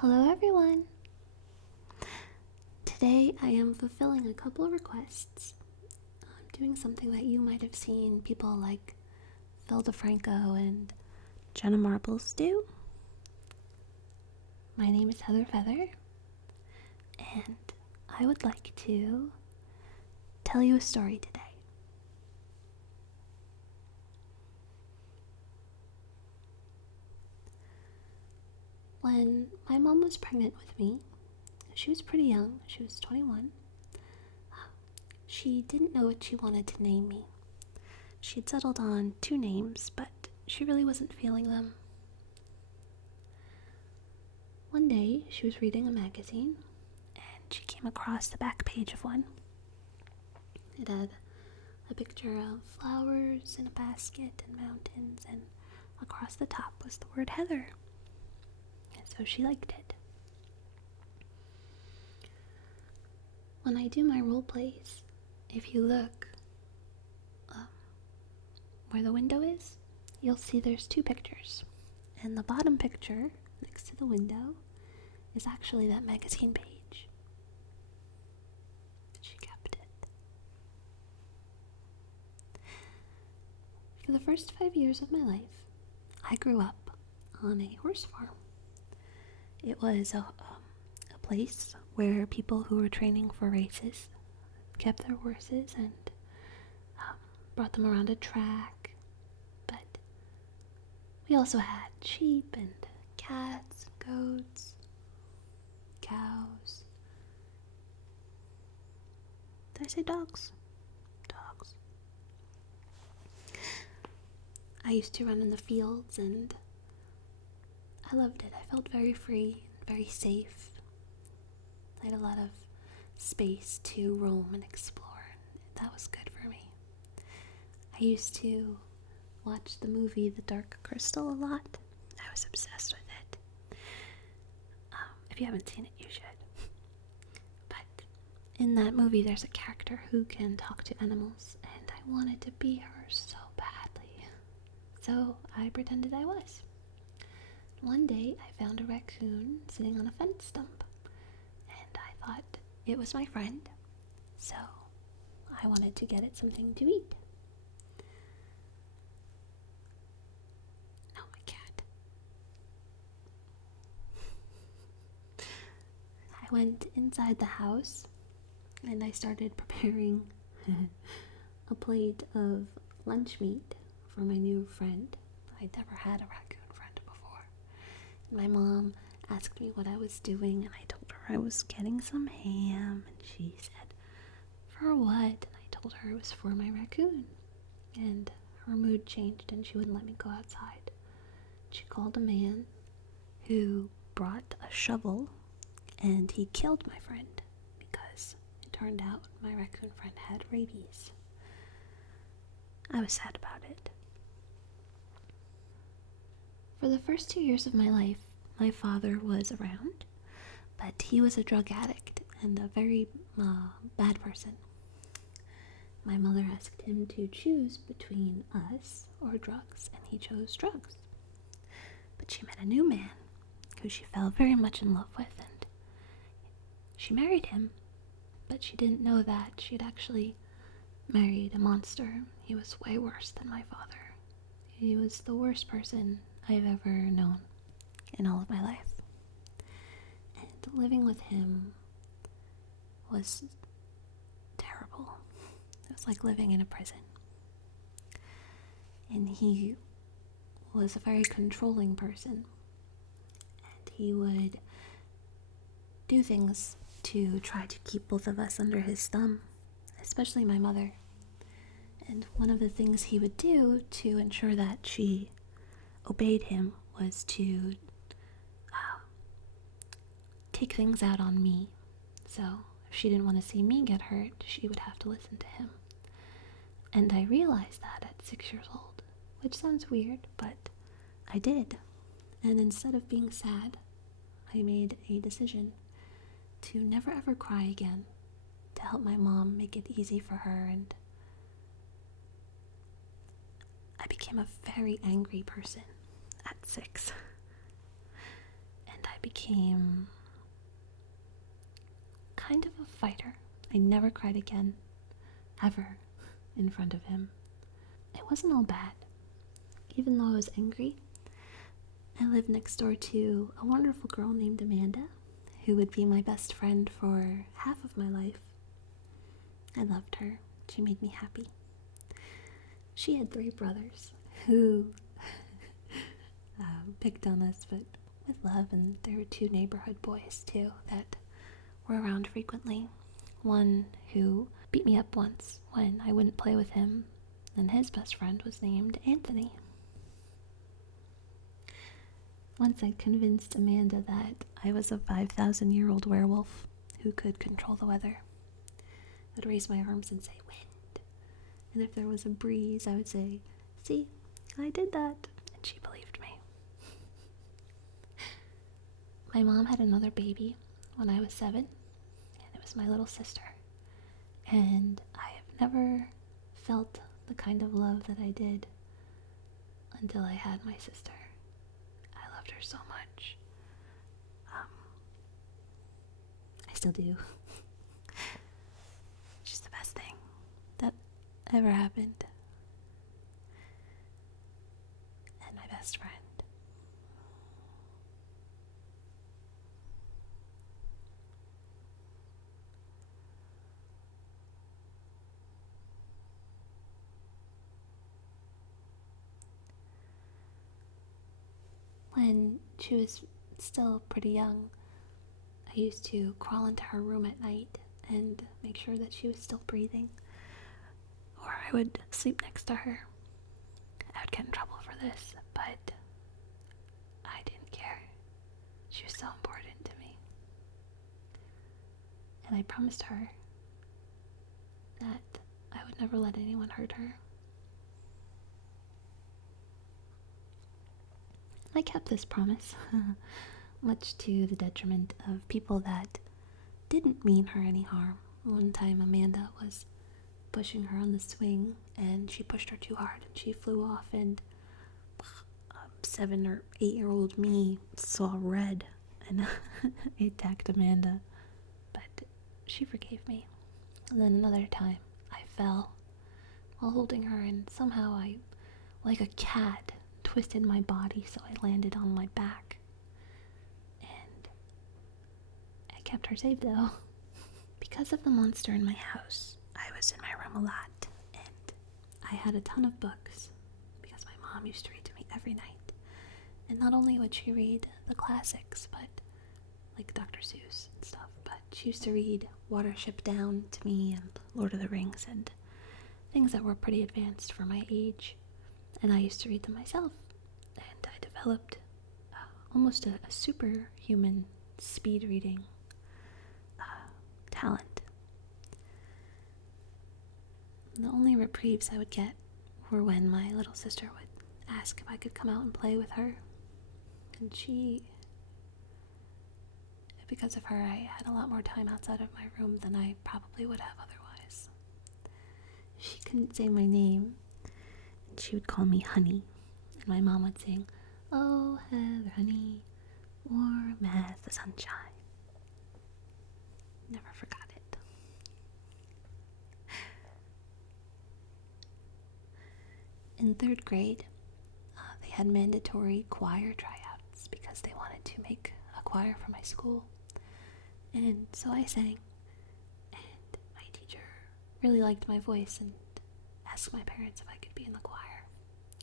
Hello everyone! Today I am fulfilling a couple of requests. I'm doing something that you might have seen people like Phil DeFranco and Jenna Marbles do. My name is Heather Feather, and I would like to tell you a story today. When my mom was pregnant with me, she was pretty young, she was 21. She didn't know what she wanted to name me. She had settled on 2 names, but she really wasn't feeling them. One day, she was reading a magazine, and she came across the back page of one. It had a picture of flowers in a basket and mountains, and across the top was the word Heather. And so she liked it. When I do my role plays, if you look where the window is, you'll see there's 2 pictures. And the bottom picture, next to the window, is actually that magazine page. She kept it. For the first 5 years of my life, I grew up on a horse farm. It was a place where people who were training for races kept their horses and brought them around a track. But we also had sheep and cats, goats, cows. Did I say dogs? Dogs. I used to run in the fields and I loved it. I felt very free, very safe. I had a lot of space to roam and explore. That was good for me. I used to watch the movie The Dark Crystal a lot. I was obsessed with it. If you haven't seen it, you should. But in that movie, there's a character who can talk to animals, and I wanted to be her so badly. So I pretended I was. One day, I found a raccoon sitting on a fence stump, and I thought it was my friend, so I wanted to get it something to eat. Oh, my cat. I went inside the house, and I started preparing a plate of lunch meat for my new friend. I'd never had a raccoon friend before. My mom asked me what I was doing, and I told her I was getting some ham, and she said, "For what?" And I told her it was for my raccoon, and her mood changed and she wouldn't let me go outside. She called a man who brought a shovel, and he killed my friend because it turned out my raccoon friend had rabies. I was sad about it. For the first 2 years of my life, my father was around, but he was a drug addict and a very bad person. My mother asked him to choose between us or drugs, and he chose drugs. But she met a new man who she fell very much in love with, and she married him, but she didn't know that she had actually married a monster. He was way worse than my father. He was the worst person I've ever known in all of my life. And living with him was terrible. It was like living in a prison. And he was a very controlling person. And he would do things to try to keep both of us under his thumb, especially my mother. And one of the things he would do to ensure that she obeyed him was to take things out on me. So if she didn't want to see me get hurt, she would have to listen to him. And I realized that at 6 years old, which sounds weird, but I did. And instead of being sad, I made a decision to never ever cry again, to help my mom make it easy for her, and I became a very angry person at 6. And I became kind of a fighter. I never cried again, ever, in front of him. It wasn't all bad. Even though I was angry, I lived next door to a wonderful girl named Amanda, who would be my best friend for half of my life. I loved her. She made me happy. She had 3 brothers who picked on us, but with love, and there were 2 neighborhood boys, too, that were around frequently. One who beat me up once when I wouldn't play with him, and his best friend was named Anthony. Once I convinced Amanda that I was a 5,000-year-old werewolf who could control the weather. I'd raise my arms and say, wind. And if there was a breeze, I would say, see, I did that. And she believed me. My mom had another baby when I was 7, and it was my little sister. And I have never felt the kind of love that I did until I had my sister. I loved her so much. I still do. She's the best thing that ever happened. And my best friend. When she was still pretty young, I used to crawl into her room at night and make sure that she was still breathing. Or I would sleep next to her. I would get in trouble for this, but I didn't care. She was so important to me. And I promised her that I would never let anyone hurt her. I kept this promise, much to the detriment of people that didn't mean her any harm. One time Amanda was pushing her on the swing, and she pushed her too hard, and she flew off, and 7 or 8-year-old me saw red, and I attacked Amanda, but she forgave me. And then another time, I fell while holding her, and somehow I, like a cat, twisted my body so I landed on my back. And I kept her safe, though. Because of the monster in my house, I was in my room a lot, and I had a ton of books, because my mom used to read to me every night. And not only would she read the classics, but like Dr. Seuss and stuff, but she used to read Watership Down to me, and Lord of the Rings, and things that were pretty advanced for my age. And I used to read them myself, and I developed almost a superhuman speed reading talent. And the only reprieves I would get were when my little sister would ask if I could come out and play with her. And because of her, I had a lot more time outside of my room than I probably would have otherwise. She couldn't say my name, and she would call me Honey. And my mom would sing, "Oh, Heather, honey, warm as the sunshine." Never forgot it. In 3rd grade, they had mandatory choir tryouts because they wanted to make a choir for my school. And so I sang, and my teacher really liked my voice and asked my parents if I could be in the choir.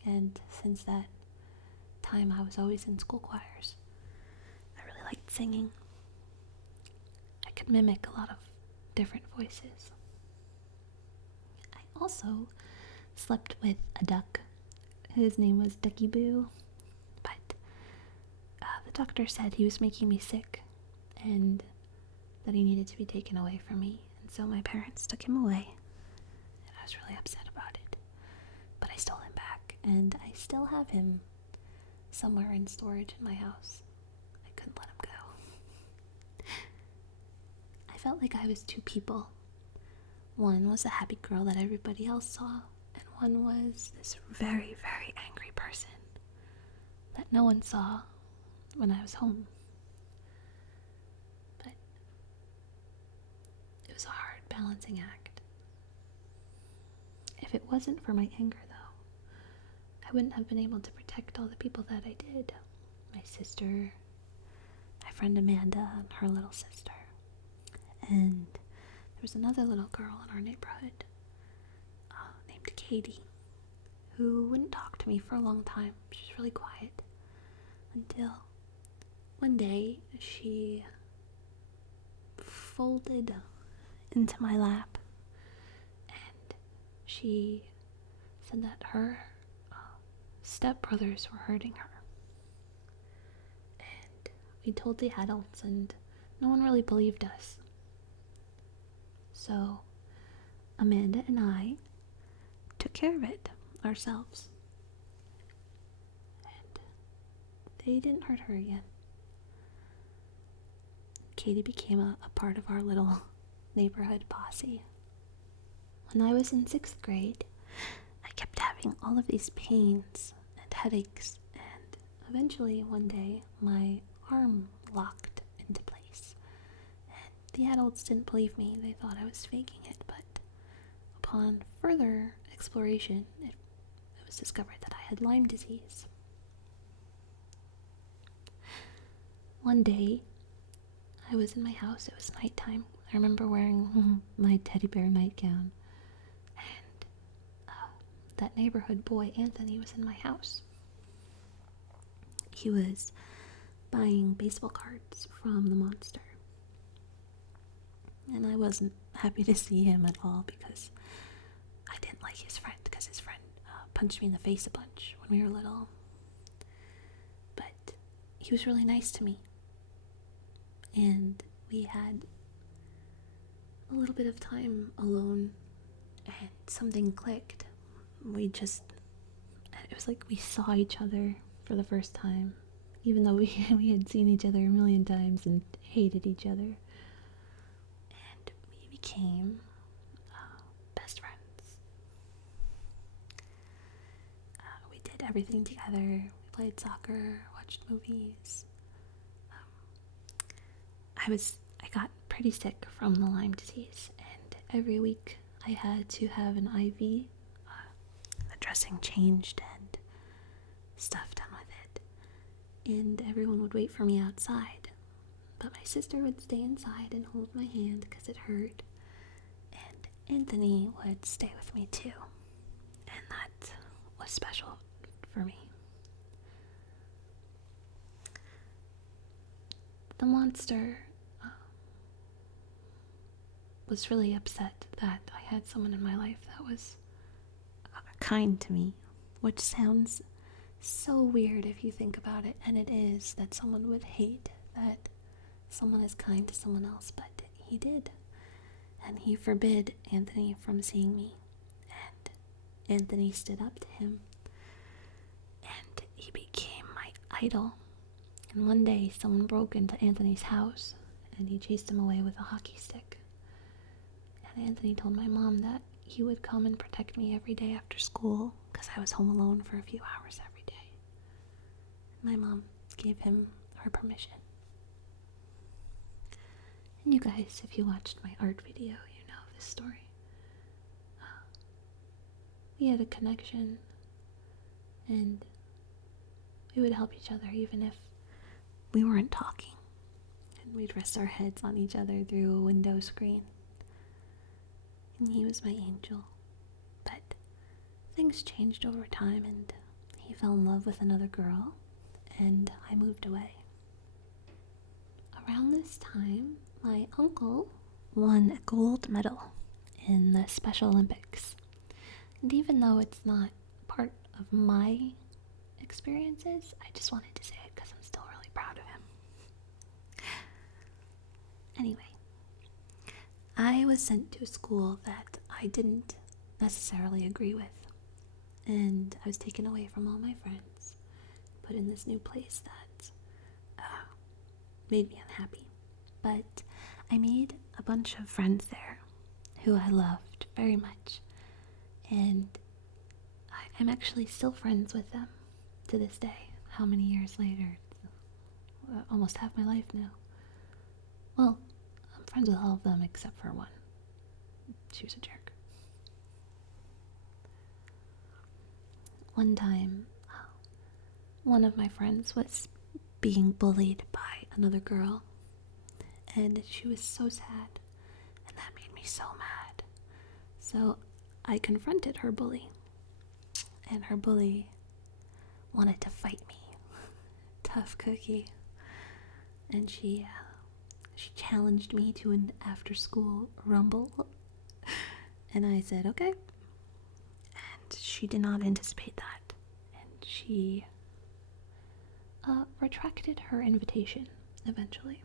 And since that time, I was always in school choirs. I really liked singing. I could mimic a lot of different voices. I also slept with a duck whose name was Ducky Boo, but the doctor said he was making me sick and that he needed to be taken away from me, and so my parents took him away, and I was really upset about it, but I stole him back, and I still have him somewhere in storage in my house. I couldn't let him go. I felt like I was 2 people. One was a happy girl that everybody else saw, and one was this very, very angry person that no one saw when I was home. balancing act. If it wasn't for my anger, though, I wouldn't have been able to protect all the people that I did. My sister, my friend Amanda, and her little sister. And there was another little girl in our neighborhood named Katie, who wouldn't talk to me for a long time. She was really quiet until one day she folded into my lap and she said that her stepbrothers were hurting her. And we told the adults and no one really believed us. So Amanda and I took care of it ourselves. And they didn't hurt her again. Katie became a part of our little neighborhood posse. When I was in 6th grade, I kept having all of these pains and headaches, and eventually one day my arm locked into place. And the adults didn't believe me. They thought I was faking it, but upon further exploration, it was discovered that I had Lyme disease. One day, I was in my house. It was nighttime. I remember wearing my teddy bear nightgown. And that neighborhood boy, Anthony, was in my house. He was buying baseball cards from the monster. And I wasn't happy to see him at all because I didn't like his friend, because his friend punched me in the face a bunch when we were little. But he was really nice to me. And we had a little bit of time alone, and something clicked. It was like we saw each other for the first time, even though we had seen each other a million times and hated each other. And we became best friends. We did everything together. We played soccer, watched movies. I got pretty sick from the Lyme disease, and every week I had to have an IV, the dressing changed and stuff done with it, and everyone would wait for me outside, but my sister would stay inside and hold my hand because it hurt, and Anthony would stay with me too, and that was special for me. The monster was really upset that I had someone in my life that was kind to me, which sounds so weird if you think about it, and it is, that someone would hate that someone is kind to someone else, but he did, and he forbid Anthony from seeing me, and Anthony stood up to him, and he became my idol. And one day someone broke into Anthony's house and he chased him away with a hockey stick. And Anthony told my mom that he would come and protect me every day after school because I was home alone for a few hours every day. My mom gave him her permission. And you guys, if you watched my art video, you know this story. We had a connection, and we would help each other even if we weren't talking. And we'd rest our heads on each other through a window screen. And he was my angel. But things changed over time, and he fell in love with another girl, and I moved away. Around this time, my uncle won a gold medal in the Special Olympics. And even though it's not part of my experiences, I just wanted to say it because I'm still really proud of him. Anyway, I was sent to a school that I didn't necessarily agree with, and I was taken away from all my friends, put in this new place that made me unhappy. But I made a bunch of friends there who I loved very much, and I'm actually still friends with them to this day. How many years later? Almost half my life now. Well, I'm friends with all of them except for one. she was a jerk. One time, one of my friends was being bullied by another girl, and she was so sad, and that made me so mad. So I confronted her bully, and her bully wanted to fight me. Tough cookie. And she challenged me to an after-school rumble, and I said, okay. And she did not anticipate that, and she retracted her invitation eventually.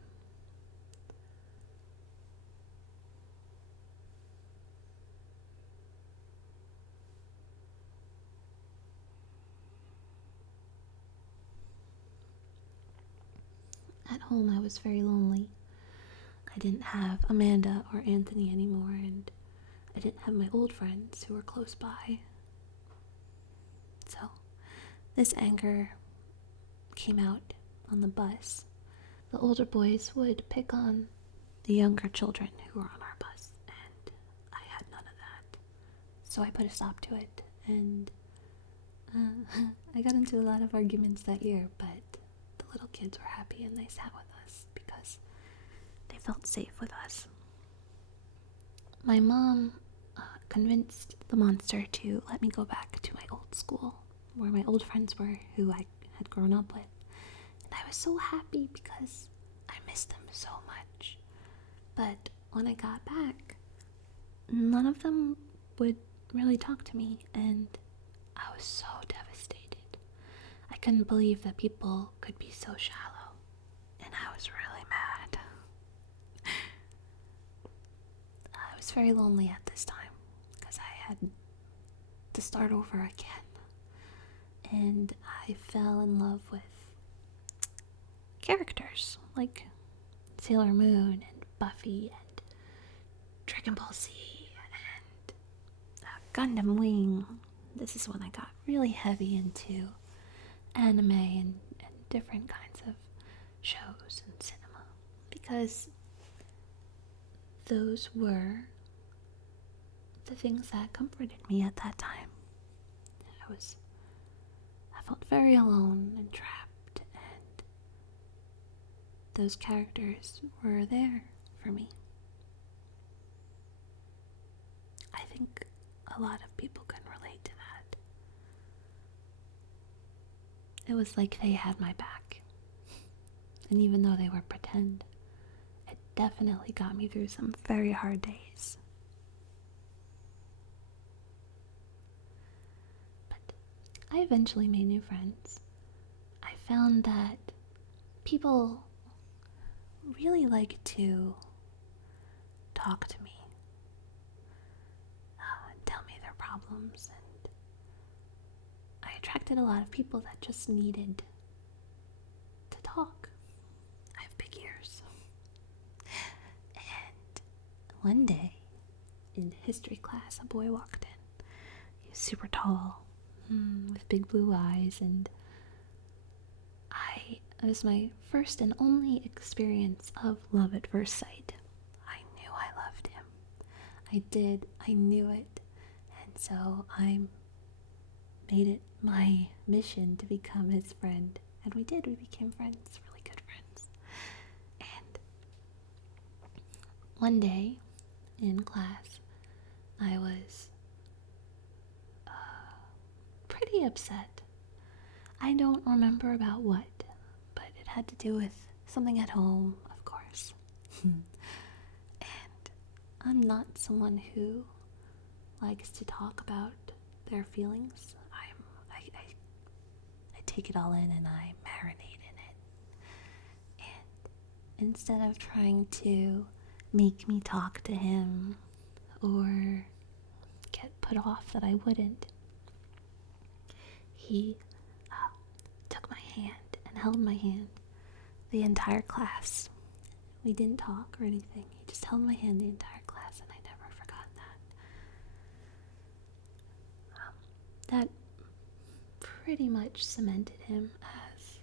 At home, I was very lonely. I didn't have Amanda or Anthony anymore, and I didn't have my old friends who were close by. So, this anger came out on the bus. The older boys would pick on the younger children who were on our bus, and I had none of that. So I put a stop to it, and I got into a lot of arguments that year, but the little kids were happy and they sat with us because they felt safe with us. My mom convinced the monster to let me go back to my old school, where my old friends were, who I had grown up with. And I was so happy because I missed them so much. But when I got back, none of them would really talk to me, and I was so devastated. I couldn't believe that people could be so shallow, and I was really mad. I was very lonely at this time because I had to start over again, and I fell in love with characters like Sailor Moon and Buffy and Dragon Ball Z and Gundam Wing. This is when I got really heavy into anime and different kinds of shows and cinema, because those were the things that comforted me at that time. I felt very alone and trapped, and those characters were there for me. I think a lot of people can relate to that. It was like they had my back. And even though they were pretend, it definitely got me through some very hard days. But I eventually made new friends. I found that people really like to talk to me and tell me their problems, and I attracted a lot of people that just needed to talk. I have big ears. And one day in history class, a boy walked in. He was super tall, with big blue eyes, and it was my first and only experience of love at first sight. I knew I loved him. I knew it. And so I made it my mission to become his friend. And we did. We became friends, really good friends. And one day in class, I was pretty upset. I don't remember about what, but it had to do with something at home, of course. And I'm not someone who likes to talk about their feelings. I take it all in and I marinate in it. And instead of trying to make me talk to him or get put off that I wouldn't, he took my hand and held my hand the entire class. We didn't talk or anything. He just held my hand the entire class, and I never forgot that. That pretty much cemented him as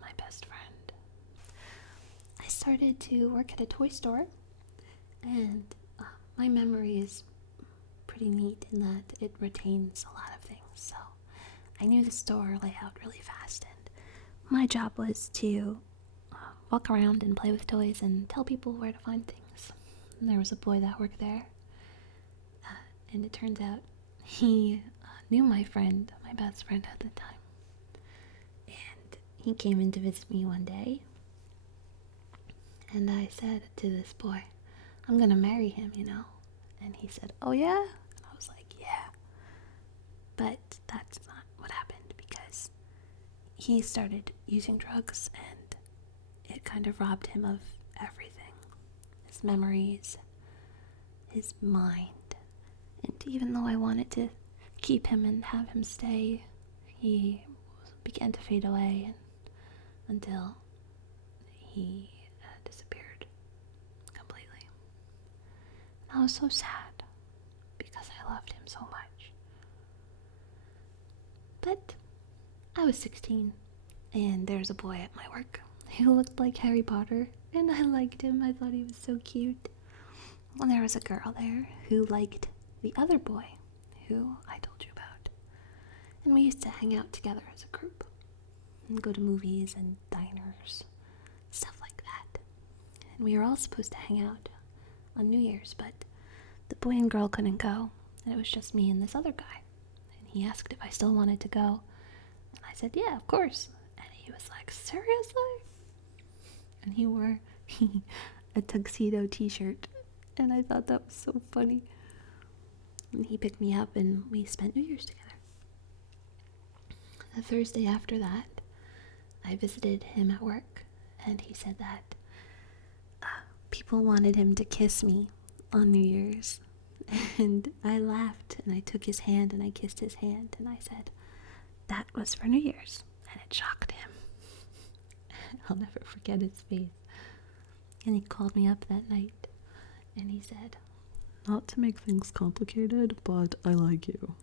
my best friend. I started to work at a toy store, and my memory is pretty neat in that it retains a lot of things, so I knew the store layout really fast, and my job was to walk around and play with toys and tell people where to find things. And there was a boy that worked there, and it turns out he knew my friend, my best friend at the time. And he came in to visit me one day, and I said to this boy, I'm gonna marry him, you know? And he said, oh yeah? And I was like, yeah. But that's not what happened, because he started using drugs, and it kind of robbed him of everything. His memories, his mind. And even though I wanted to keep him and have him stay, he began to fade away until he disappeared completely. And I was so sad because I loved him so much. But I was 16, and there's a boy at my work who looked like Harry Potter, and I liked him. I thought he was so cute. And there was a girl there who liked the other boy who I told you about. And we used to hang out together as a group and go to movies and diners, stuff like that. And we were all supposed to hang out on New Year's, but the boy and girl couldn't go, and it was just me and this other guy. And he asked if I still wanted to go, and I said, yeah, of course. And he was like, seriously? And he wore a tuxedo t-shirt, and I thought that was so funny. And he picked me up, and we spent New Year's together. The Thursday after that, I visited him at work, and he said that people wanted him to kiss me on New Year's. And I laughed, and I took his hand, and I kissed his hand, and I said, that was for New Year's. And it shocked him. I'll never forget his face. And he called me up that night, and he said, not to make things complicated, but I like you.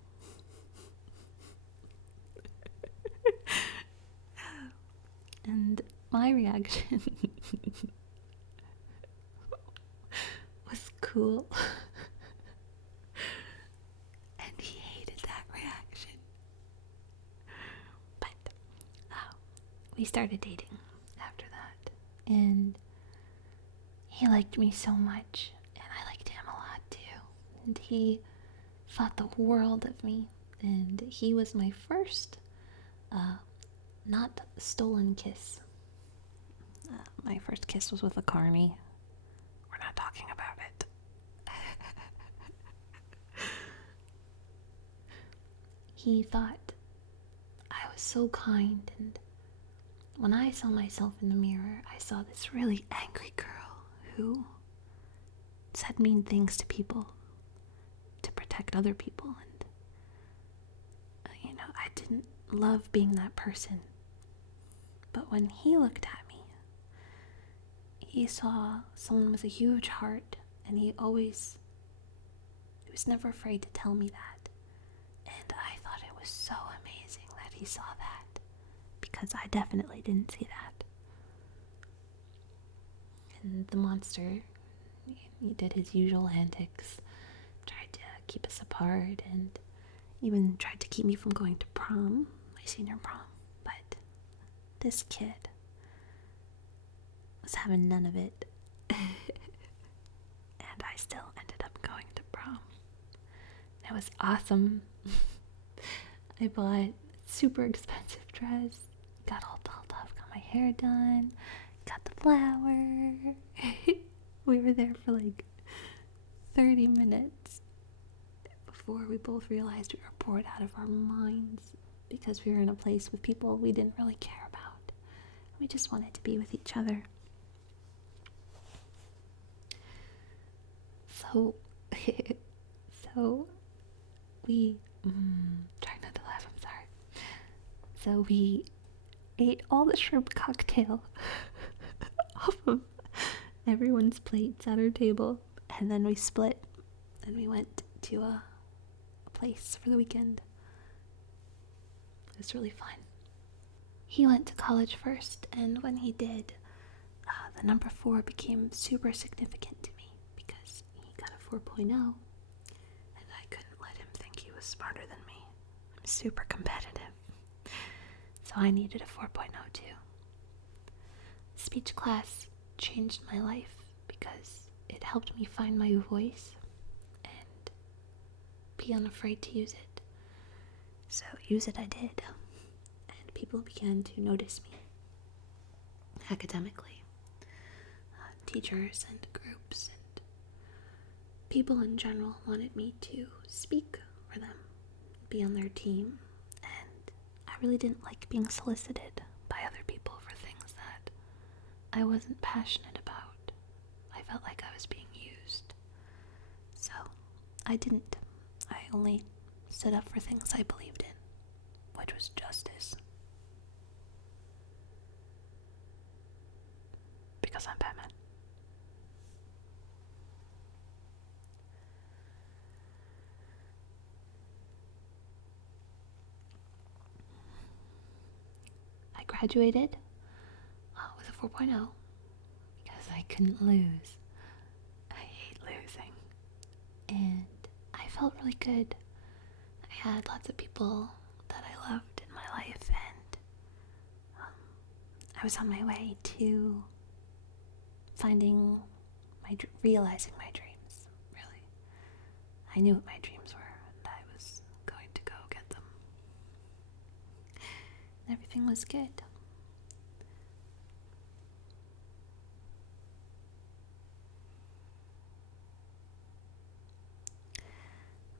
And my reaction was cool. And he hated that reaction. But we started dating after that. And he liked me so much, and I liked him a lot too. And he thought the world of me. And he was my first not stolen kiss. My first kiss was with a carny. We're not talking about it. He thought I was so kind, and when I saw myself in the mirror, I saw this really angry girl who said mean things to people to protect other people, and I didn't love being that person. But when he looked at me, he saw someone with a huge heart, and he was never afraid to tell me that. And I thought it was so amazing that he saw that, because I definitely didn't see that. And the monster, he did his usual antics, tried to keep us apart, and even tried to keep me from going to prom, my senior prom. But this kid was having none of it. And I still ended up going to prom. It was awesome. I bought a super expensive dress, got all dolled up, got my hair done, got the flower. We were there for like 30 minutes before we both realized we were bored out of our minds, because we were in a place with people we didn't really care about. We just wanted to be with each other. So we try not to laugh, I'm sorry. So we ate all the shrimp cocktail off of everyone's plates at our table, and then we split, and we went to a place for the weekend. It was really fun. He went to college first, and when he did, the number 4 became super significant to me, because he got a 4.0, and I couldn't let him think he was smarter than me. I'm super competitive, so I needed a 4.0 too. Speech class changed my life because it helped me find my voice and be unafraid to use it. So use it I did, and people began to notice me academically. Teachers and groups and people in general wanted me to speak for them, be on their team, and I really didn't like being solicited by other people for things that I wasn't passionate about. I felt like I was being used. So I didn't. I only stood up for things I believed in, which was justice. Because I'm Batman. I graduated with a 4.0 because I couldn't lose. I hate losing. And I felt really good. I had lots of people that I loved in my life, and I was on my way to realizing my dreams, really. I knew what my dreams were, and I was going to go get them. And everything was good.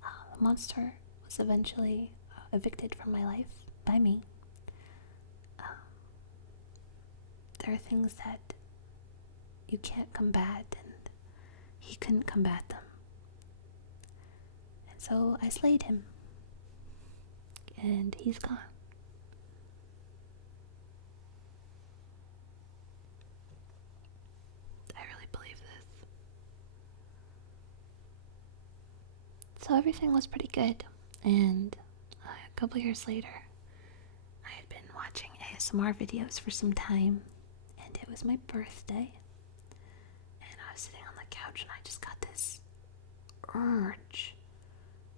The monster was eventually evicted from my life by me. There are things that you can't combat, and he couldn't combat them. And so I slayed him, and he's gone. I really believe this. So everything was pretty good, and a couple years later, I had been watching ASMR videos for some time, and it was my birthday. And I was sitting on the couch and I just got this urge.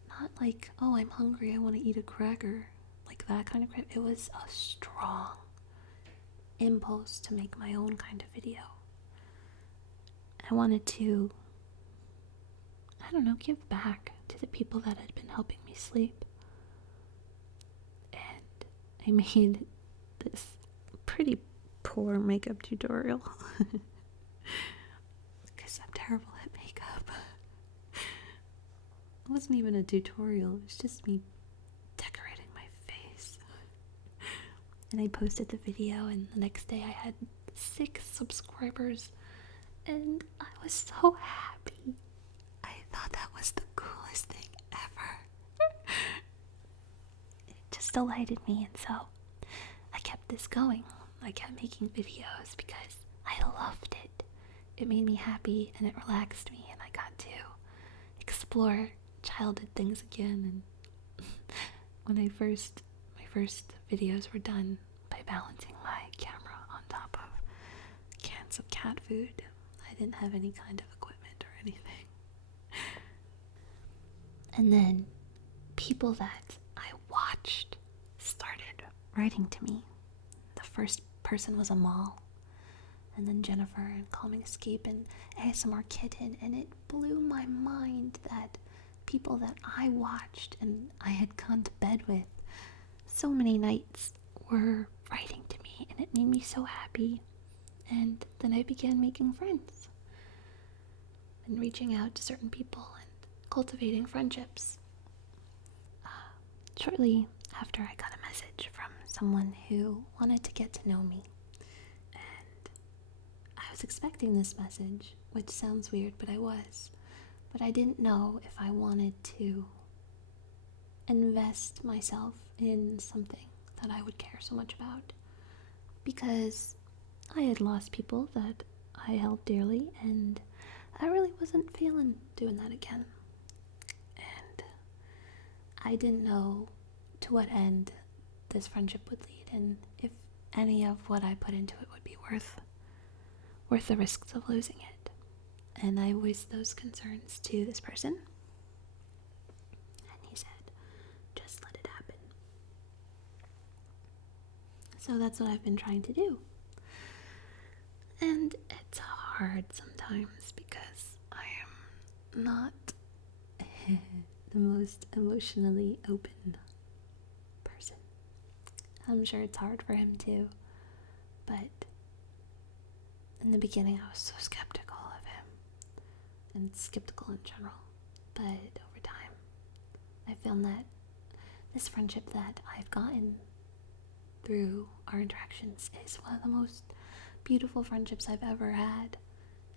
Not like, oh, I'm hungry, I want to eat a cracker. Like that kind of crap. It was a strong impulse to make my own kind of video. I wanted to, I don't know, give back to the people that had been helping me sleep. And I made this pretty poor makeup tutorial. Because I'm terrible at makeup. It wasn't even a tutorial, it was just me decorating my face. And I posted the video, and the next day I had 6 subscribers, and I was so happy. I thought that was the coolest thing ever. It just delighted me, and so I kept this going. I kept making videos because I loved it. It made me happy and it relaxed me, and I got to explore childhood things again. And when my first videos were done by balancing my camera on top of cans of cat food, I didn't have any kind of equipment or anything. And then people that I watched started writing to me. The first person was Amal, and then Jennifer and Calming Escape and ASMR Kitten, and it blew my mind that people that I watched and I had gone to bed with so many nights were writing to me, and it made me so happy. And then I began making friends and reaching out to certain people and cultivating friendships. Shortly after, I got a message from someone who wanted to get to know me, and I was expecting this message, which sounds weird, but I was. But I didn't know if I wanted to invest myself in something that I would care so much about, because I had lost people that I held dearly, and I really wasn't feeling doing that again. And I didn't know to what end this friendship would lead, and if any of what I put into it would be worth the risks of losing it. And I voiced those concerns to this person. And he said, just let it happen. So that's what I've been trying to do. And it's hard sometimes because I am not the most emotionally open person. I'm sure it's hard for him too. But in the beginning, I was so skeptical of him and skeptical in general. But over time, I found that this friendship that I've gotten through our interactions is one of the most beautiful friendships I've ever had.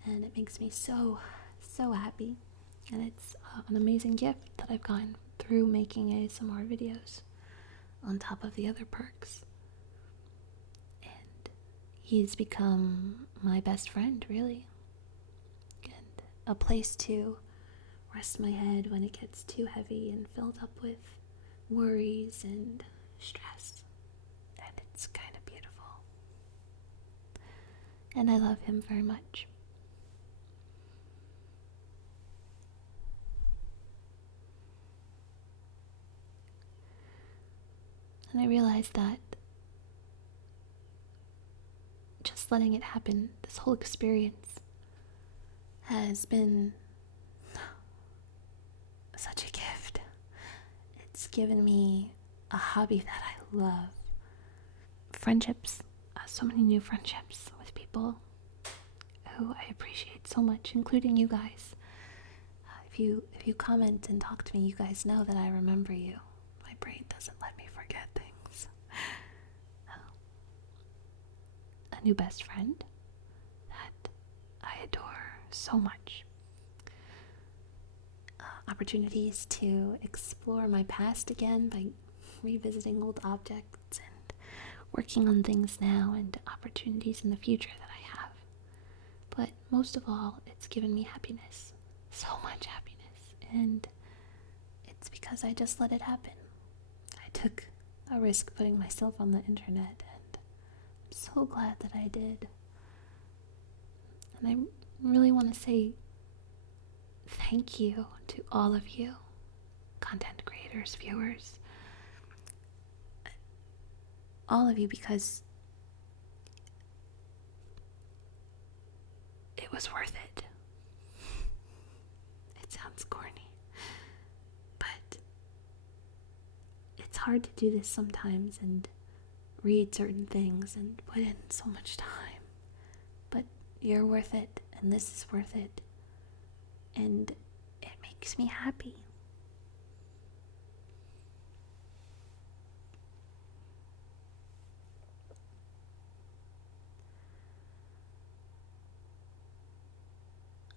And it makes me so, so happy. And it's an amazing gift that I've gotten through making ASMR videos on top of the other perks. And he's become my best friend, really. And a place to rest my head when it gets too heavy and filled up with worries and stress. And it's kind of beautiful. And I love him very much. And I realized that just letting it happen, this whole experience, has been such a gift. It's given me a hobby that I love. Friendships, so many new friendships with people who I appreciate so much, including you guys. If you comment and talk to me, you guys know that I remember you. My brain doesn't let me forget things. A new best friend that I adore so much. Opportunities to explore my past again by revisiting old objects and working on things now, and opportunities in the future that I have. But most of all, it's given me happiness. So much happiness. And it's because I just let it happen. I took a risk putting myself on the internet, and I'm so glad that I did. And I really want to say thank you to all of you, content creators, viewers, all of you, because it was worth it. It sounds corny, but it's hard to do this sometimes and read certain things and put in so much time. But you're worth it, and this is worth it, and it makes me happy.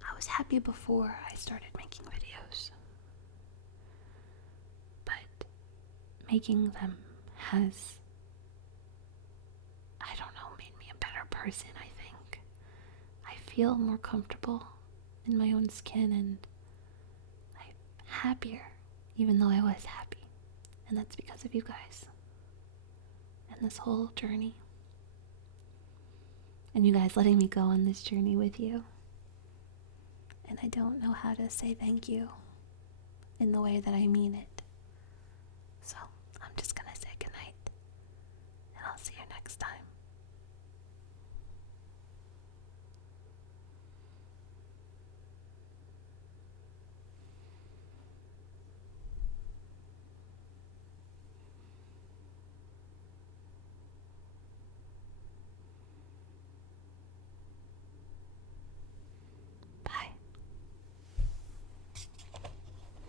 I was happy before I started making videos, but making them has, I don't know, made me a better person, I think. I feel more comfortable in my own skin, and I'm happier, even though I was happy. And that's because of you guys and this whole journey, and you guys letting me go on this journey with you. And I don't know how to say thank you in the way that I mean it.